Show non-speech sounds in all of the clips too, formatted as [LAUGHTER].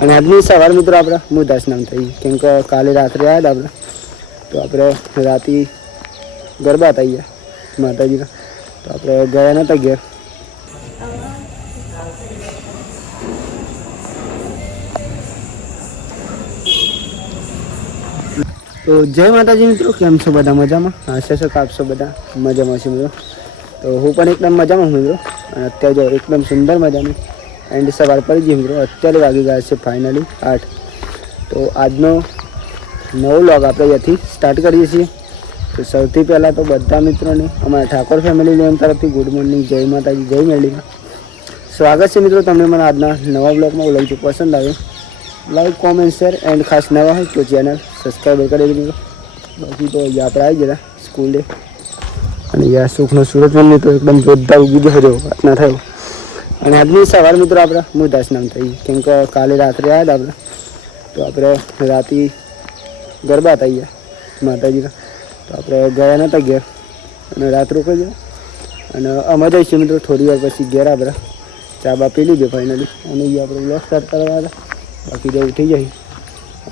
અને આજની સવાર મિત્રો આપણે મુદાસ નામ થઈ કેમ કે કાલે રાત્રે આવ્યા આપણે. તો આપણે રાતે ગરબા થઈ ગયા માતાજીના. તો આપણે ગયા નહોતા ઘેર. તો જય માતાજી મિત્રો, કેમ છો બધા મજામાં? આશા છો કાપશો બધા મજામાં છે મિત્રો. તો હું પણ એકદમ મજામાં હું મિત્રો. અને અત્યારે જો એકદમ સુંદર મજાની એન્ડ સવાર પડી ગઈ મિત્રો અત્યારે વાગી ગયા છે ફાઇનલી આઠ. તો આજનો નવો લોગ આપણે અહીંયાથી સ્ટાર્ટ કરીએ છીએ. તો સૌથી પહેલાં તો બધા મિત્રોને, અમારા ઠાકોર ફેમિલી લેવન તરફથી ગુડ મોર્નિંગ જય માતાજી, જય મેળીમાં સ્વાગત છે મિત્રો તમને મને આજના નવા બ્લોગમાં વ્લોગ જો પસંદ આવે લાઈક કોમેન્ટ શેર એન્ડ ખાસ નવા હોય તો ચેનલ સબસ્ક્રાઈબ કરી દીધો બાકી તો અહીંયા આપણે આવી ગયા સ્કૂલે અને યા સુખનો સુરત તો એકદમ જોરદાર ઉગી ગયો વાતના થયો. અને આજની સવાર મિત્રો આપણે મુદાસ નામ થઈ. કેમ કે કાલે રાત્રે આવ્યા હતા આપણે. તો આપણે રાતે ગરબા થઈ ગયા માતાજીના. તો આપણે ગયા નહોતા ઘેર. અને રાત રોકાઈ ગયા. અને અમે જઈશું મિત્રો થોડી વાર પછી ઘેર આપણે. ચા બા પી લીધી ફાઇનલી અને એ આપણે બ્લોક કરવા હતા. બાકી તો ઉઠી જાય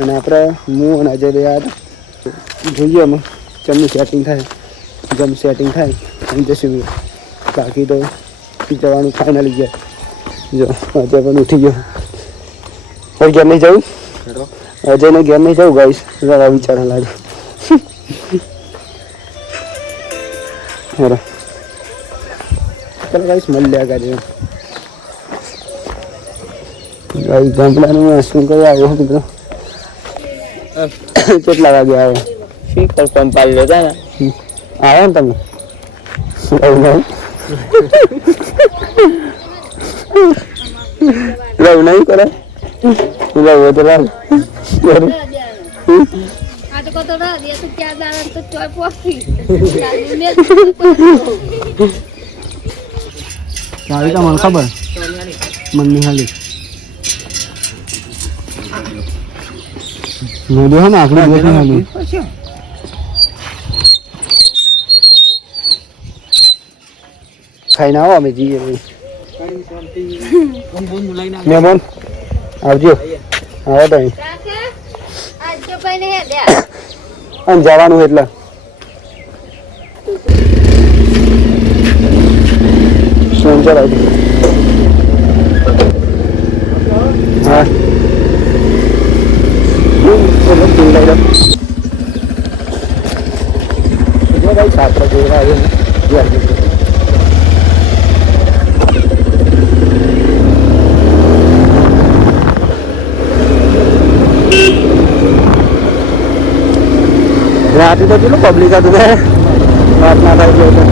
અને આપણે હું અને અજય રહ્યા હતા. જોઈએ અમે જમનું સેટિંગ થાય. જમ સેટિંગ થાય અને જશું બાકી તો જવાનું ફાઇનલી ગયા જો અજય પણ ઉઠી ગયો. હવે ઘેર નહીં જવું અજયને ઘેર નહીં જવું ગાઈશ જરા વિચાર લાગે ચાલો ગાઈશ મળ્યા કરીએ ગાઈશ ગામડાનું શું કહી આવ્યો મિત્રો? કેટલા વાગે આવ્યો સ્પીકર પંપ પાડી લેતા ને? આવ્યો ને તમે. નહીં લવ નહીં કરે લવ તો લાવ આ તો કતો રાત એ તો ક્યાં દાડા તો ચોય પોકી મેં સારી તો મને ખબર મનની હાલી મેં દેખો ને આખરી દેખની હાલી ખાઈને આવો અમે જઈએ મહેમાન આવજો આવો તો અહીં. રાખે આજ તો કઈ નહીં હે દે અને જવાનું એટલે શું ચલાવજો હા હમ, ચલો, પીન લઈ લો. જો ભાઈ છાત્ર જોઈને આવ્યો રાતે તો કેટલું પબ્લિક હતું ને વાત ના થાય ગયો તો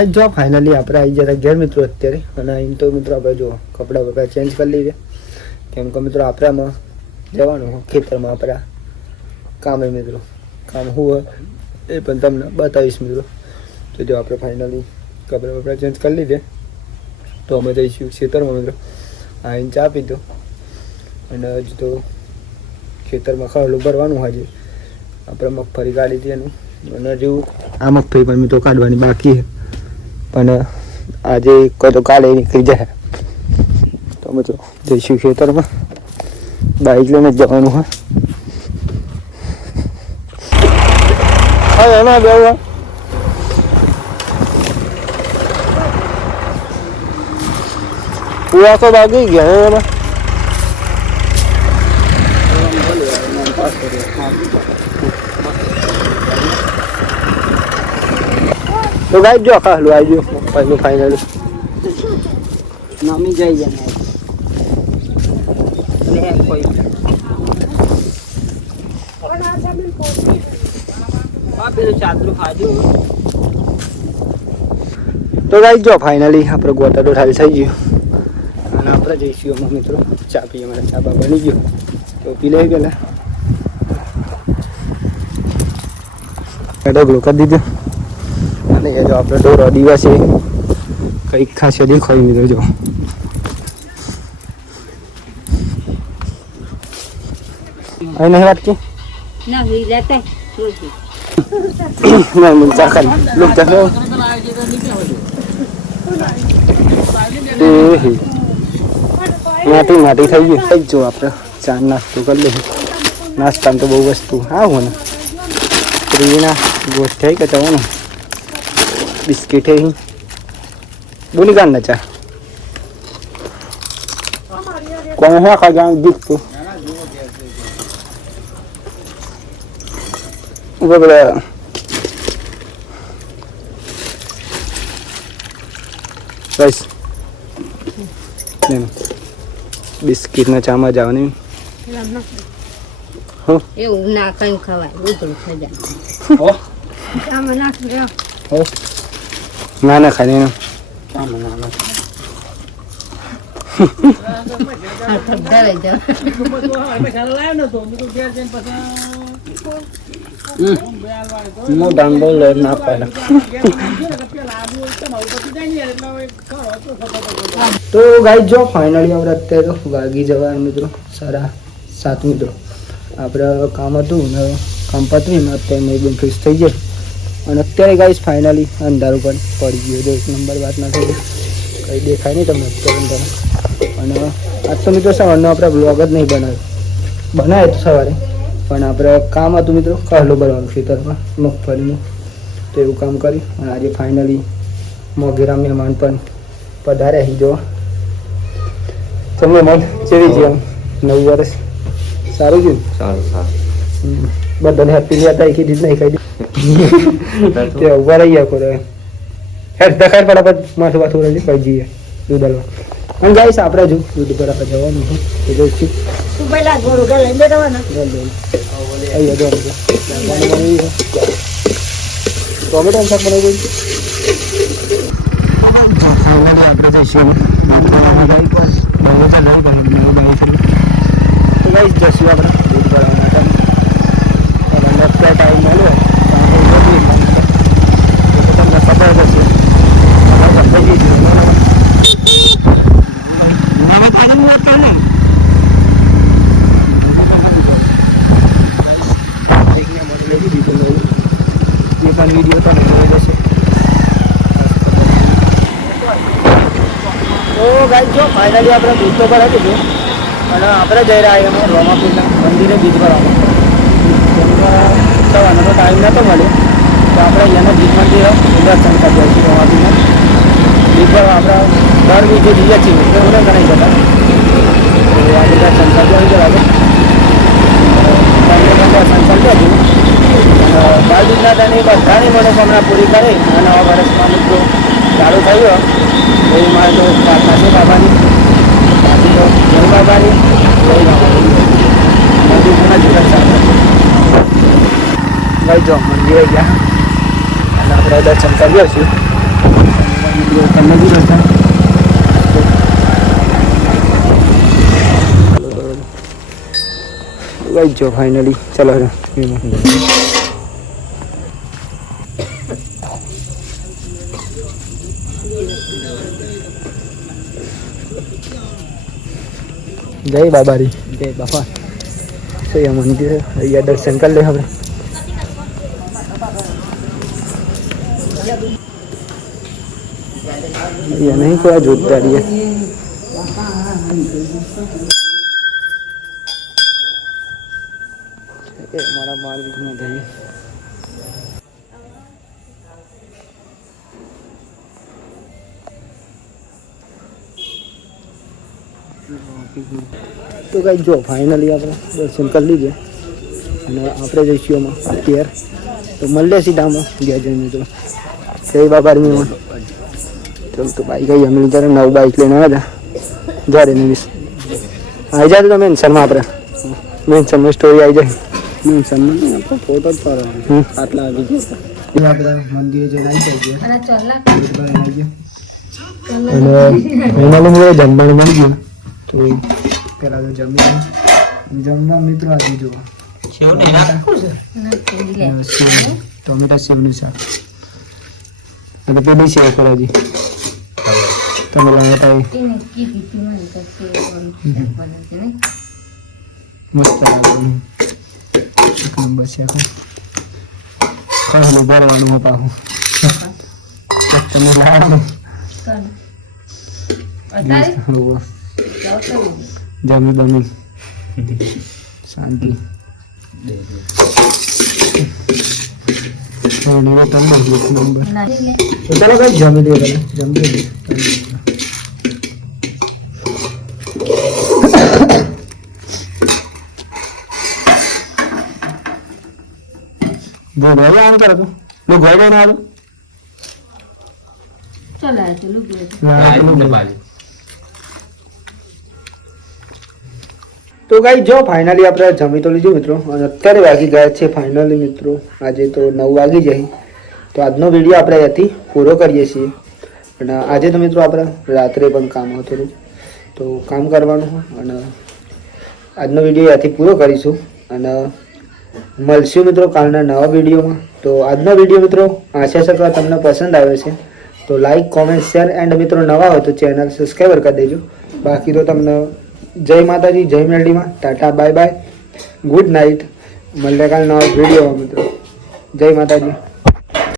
તો જો ફાઇનલી આપણે આવી જતા ઘેર મિત્રો અત્યારે. અને અહીં તો મિત્રો આપણે જો કપડાં બપડા ચેન્જ કરી લઈએ. કેમ કે મિત્રો આપણામાં જવાનું ખેતરમાં આપણા કામે મિત્રો. કામ હોય એ પણ તમને બતાવીશ મિત્રો. તો જો આપણે ફાઇનલી કપડાં બપડા ચેન્જ કરી લીધે. તો અમે જઈશું ખેતરમાં મિત્રો. આવીને ચા પીધો. અને હજુ તો ખેતરમાં ખાવલું ભરવાનું આજે. આપણે મગફળી કાઢી હતી એનું. અને હજુ આ મગફળી પણ મિત્રો કાઢવાની બાકી છે. પણ આજે તો કાલે નીકળી જાય. તો મિત્રો જઈશું ખેતરમાં. બાઇક લઈને જવાનું હોય હા પૂરા તો ભાગી ગયા એમાં. તો ગાઈ જો ખાલું આવી ગયું. પહેલું ફાઇનલ નમી જઈ જાય કોઈ તો ગાઈ જો ફાઇનલી આપણે તો ઠાલ થઈ ગયું. અને આપણે જઈશું અમારા મિત્રો. ચા પીએ મારે ચા બા બની ગયો. તો પી લઈ પેલા. ઢગલો કરી દીધું. એ જો આપણે ડોરો દિવસે કંઈક ખાસ દેખાયું મિત્રો જો. અહીં નહીં વાત કે ના [COUGHS] ના મને લોક ચા માટી માટી થઈ ગયું થઈ જ આપણે. ચા નાસ્તો કરી લઈએ. નાસ્તામાં તો બહુ વસ્તુ. હા હું ને. રીના ગોષ્ઠ કે ચવાનું બિસ્કીટ હે બોલી ગાન ના ચા કોણ હે ખા જાણ દીખતું ઉપર પેલા બસ બિસ્કીટના ચામાં જવાની એવું ના કઈ ખવાય ઉધડું થઈ જાય આમાં નાખી રહ્યો ના ના ખાલી ના ના તો ગાઈ જો ફાઇનલી આપણે અત્યારે તો વાગી જવા મિત્રો સારા સાત મિત્રો. આપણે કામ હતું ને કામ પતવીને અત્યારે મેં એકદમ ફ્રેશ થઈ જાય અને અત્યારે ગાઈસ ફાઇનલી અંધારું પણ પડી ગયું તો એક નંબર વાત ના થઈ કંઈ દેખાય નહીં તમને અત્યારે અંધારું. અને આજ તો મિત્રો સવારનો આપણે બ્લોગ જ નહીં બનાવ્યો. બનાવ્યો તો સવારે. પણ આપણે કામ હતું મિત્રો કહલો ભરવાનું ખેતરમાં મગફળીનું. તો એવું કામ કરી અને આજે ફાઇનલી મોગેરા મહેમાન પણ પધારે જો તમને મન કેવી છે નવું વર્ષ? સારું છે સારું સારું. બધાને હેપી ન્યુ હતા કીધી જ નહીં કહી તે ઊભા રહી ગયા કોઈ હેડ દેખાય ફટાફટ. માથું માથું રહી પડી જઈએ દૂધ હલવા અને ગાઈસ આપણે જો દૂધ પર આપણે જવાનું છે. તો જઈશું તું પેલા ગોળું કે લઈ અહીંયા જો આપણે જમવાનું બનાવી ટોમેટો શાક બનાવી દઈએ. આપણે જઈશું ગાઈસ આપણે દૂધ ભરવા માટે અને ટાઈમ મળ્યો તો તમને ખબર જ હશે હવે તો થઈ ગઈ છે. નવા પાણીની વાત કરો ને. એકને મોડે લઈ દીધું નવું. પણ વીડિયો તમે જોઈ જશે તો ગાઈ જો ફાઇનલી આપણે બીજ તો પર હતી અને આપણે જઈ રહ્યા છીએ રોમાપીના મંદિરે બીજ પર સવારનો તો ટાઈમ નહોતો મળ્યો. તો આપણે અહીંયાના બીજ મંદિર દર્શન કરી છીએ રોમાપીના બીજ પર આપણે દર બીજે જઈએ છીએ. એટલે મને ગણાઈ જતા. તો બધા દર્શન કરી આવી જવા તમને પણ દર્શન કરી દીકરાની બધાની મનોકામના પૂરી કરી અને નવા વર્ષમાં મિત્રો ચાલુ થયો. એ મારે તો છે બાબાની બાકી તો જય બાબાની જય બાબાની મંદિરના જીવન ભાઈ જો મંદિરે ગયા અને આપણે દર્શન કરીએ છીએ. તમને બી દર્શન ભાઈ જો ફાઇનલી ચલો જય બાબારી જય બાપા તો અહીંયા મંદિર છે. અહીંયા દર્શન કરી લે આપણે ये नहीं कोई जोतता रही है એ મારા બાર વીકમાં તો કંઈ જો ફાઇનલી આપણે દર્શન કરી લીધે. અને આપણે જઈશું એમાં અત્યાર તો મળીએ સીધામાં ગયા જઈને તો જય બાબા રમીમાં ચાલ તો બાઈક આવી અમે જ્યારે નવ બાઈક લઈને આવ્યા હતા જ્યારે ને આવી જાય તો મેન્શનમાં આપણે. મેન્શનમાં સ્ટોરી આવી જાય. મેન્શનમાં ફોટો જ પાડો આટલા આવી ગયા આપણે મંદિરે જઈને આવી ગયા અને ફાઇનલી જમવાનું મળી ગયું. તો પેલા તો જમી. જમવા મિત્રો આજે જુઓ. ટોમેટા સેવનું શાક. અને પેલી સેવ કરો હજી તમે લાવ્યા મસ્ત લાગવાનું એક નંબર છે આખું. ભરવાનું હું પાહું તમે લાવવાનું. તો જમી બમી. શાંતિ. હવે તમે નંબર. તો ચાલો ભાઈ જમી દે જમી દે બોલ હવે આમ કરો તો. લો ઘર લઈને આવો. ચાલો ચલો તો ગાઈ જો ફાઇનલી આપણે જમી તો લીધું મિત્રો. અને અત્યારે વાગી ગયા છે ફાઇનલી મિત્રો. આજે તો નવ વાગી જાય. તો આજનો વીડિયો આપણે અહીંયાથી પૂરો કરીએ છીએ. અને આજે તો મિત્રો આપણે રાત્રે પણ કામ હતું. તો કામ કરવાનું. અને આજનો વીડિયો અહીંયાથી પૂરો કરીશું. અને મળશું મિત્રો કાલના નવા વિડીયોમાં તો આજનો વીડિયો મિત્રો આશા છે તમને પસંદ આવ્યો છે. તો લાઈક કોમેન્ટ શેર એન્ડ મિત્રો નવા હોય તો ચેનલ સબસ્ક્રાઈબર કરી દેજો. બાકી તો તમને જય માતાજી, જય મેરડીમાં. Tata, bye bye. Good night. મળે નવા વીડિયો મિત્રો. જય માતાજી.